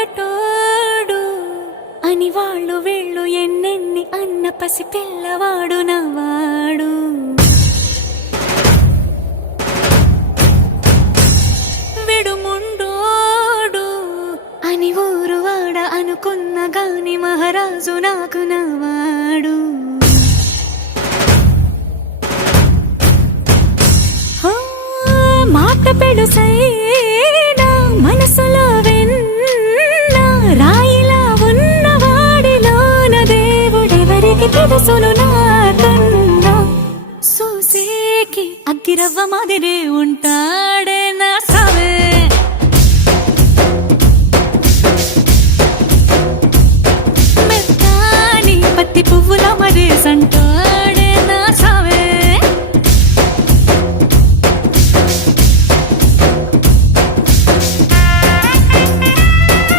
మొరటోడు అని వాళ్ళు వీళ్ళు ఎన్నెన్ని అన్న పసి పిల్లవాడు నవ్వాడు. విడుముండోడు అని ఊరు వాడ అనుకున్న గాని మహారాజు నాకు నవ్వాడు. మాట పెడుసైనా మనసులో వెన్న రాయిలా ఉన్నవాడిలోన దేవుడెవరికి తెలుసును నాకన్నా. సూసేకి అగ్గిరవ్వ మాదిరే ఉంటాడు.